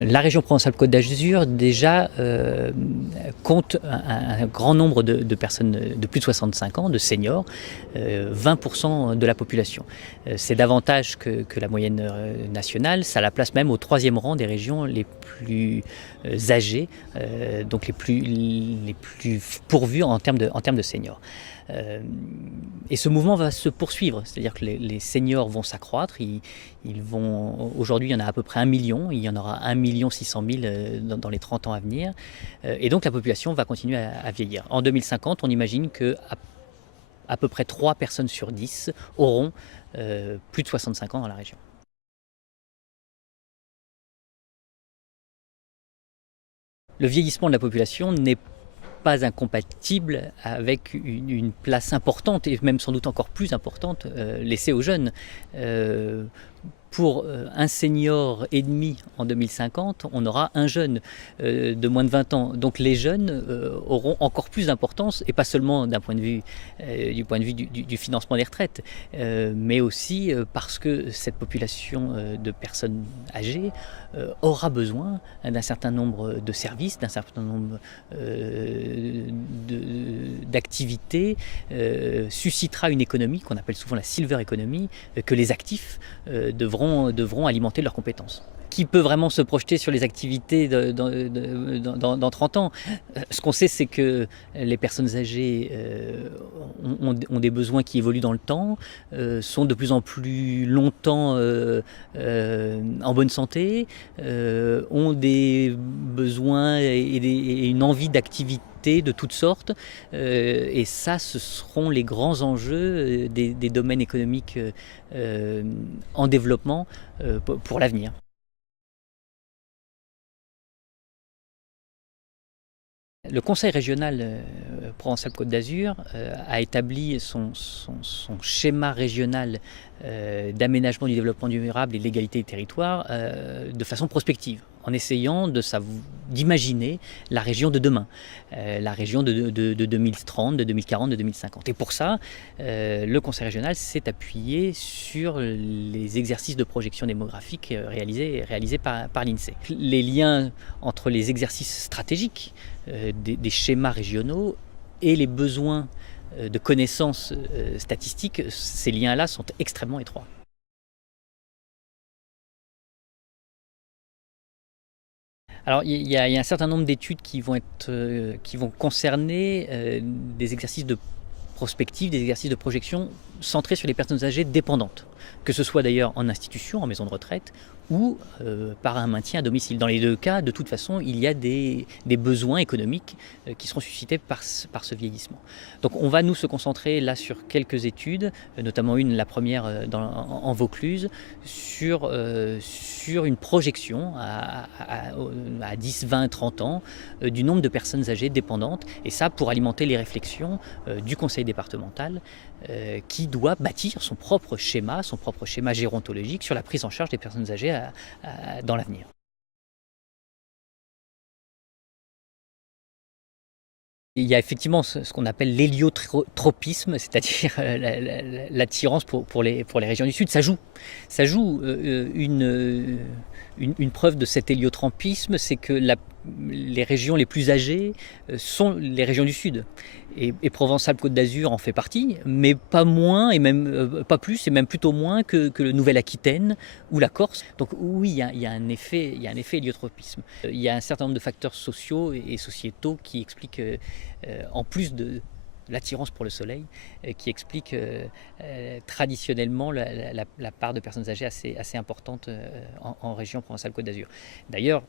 La région Provence-Alpes-Côte d'Azur déjà compte un grand nombre de personnes de plus de 65 ans, de seniors, 20% de la population. C'est davantage que la moyenne nationale, ça la place même au 3e rang des régions les plus âgées, donc les plus pourvues en termes de seniors. Et ce mouvement va se poursuivre, c'est-à-dire que les seniors vont s'accroître. Aujourd'hui, il y en a à peu près 1 million, il y en aura 1 600 000 dans les 30 ans à venir. Et donc la population va continuer à vieillir. En 2050, on imagine qu'à peu près 3 personnes sur 10 auront plus de 65 ans dans la région. Le vieillissement de la population n'est pas incompatible avec une place importante, et même sans doute encore plus importante, laissée aux jeunes. Pour un senior et demi en 2050, on aura un jeune de moins de 20 ans. Donc les jeunes auront encore plus d'importance, et pas seulement du point de vue du financement des retraites, mais aussi parce que cette population de personnes âgées aura besoin d'un certain nombre de services, d'un certain nombre d'activités, suscitera une économie qu'on appelle souvent la silver economy, que les actifs devront alimenter leurs compétences. Qui peut vraiment se projeter sur les activités dans 30 ans? Ce qu'on sait, c'est que les personnes âgées ont des besoins qui évoluent dans le temps, sont de plus en plus longtemps en bonne santé, ont des besoins et une envie d'activité de toutes sortes, et ça, ce seront les grands enjeux des domaines économiques en développement pour l'avenir. Le conseil régional Provence-Alpes-Côte d'Azur a établi son schéma régional d'aménagement du développement durable et de l'égalité des territoires de façon prospective, en essayant d'imaginer la région de demain, la région de 2030, de 2040, de 2050. Et pour ça, le conseil régional s'est appuyé sur les exercices de projection démographique réalisés par l'INSEE. Les liens entre les exercices stratégiques des schémas régionaux et les besoins de connaissances statistiques, ces liens-là sont extrêmement étroits. Alors il y a un certain nombre d'études qui vont concerner des exercices de prospective, des exercices de projection centrés sur les personnes âgées dépendantes, que ce soit d'ailleurs en institution, en maison de retraite, ou par un maintien à domicile. Dans les deux cas, de toute façon, il y a des besoins économiques qui seront suscités par ce vieillissement. Donc on va nous se concentrer là sur quelques études, notamment la première en Vaucluse, sur une projection à 10, 20, 30 ans du nombre de personnes âgées dépendantes, et ça pour alimenter les réflexions du conseil départemental qui doit bâtir son propre schéma gérontologique sur la prise en charge des personnes âgées dans l'avenir. Il y a effectivement ce qu'on appelle l'héliotropisme, c'est-à-dire l'attirance pour les régions du Sud. Ça joue une preuve de cet héliotropisme, c'est que les régions les plus âgées sont les régions du Sud. Et Provence-Alpes-Côte d'Azur en fait partie, mais pas moins, et même pas plus, et même plutôt moins que le Nouvelle-Aquitaine ou la Corse. Donc oui, il y a un effet héliotropisme. Il y a un certain nombre de facteurs sociaux et sociétaux qui expliquent, en plus de l'attirance pour le soleil, qui explique traditionnellement la part de personnes âgées assez importante en région Provence-Alpes-Côte d'Azur. D'ailleurs,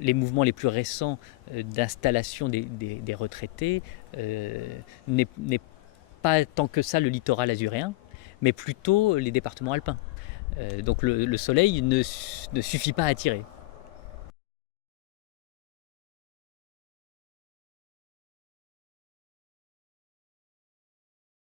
les mouvements les plus récents d'installation des retraités n'est pas tant que ça le littoral azuréen, mais plutôt les départements alpins. Donc le soleil ne suffit pas à attirer.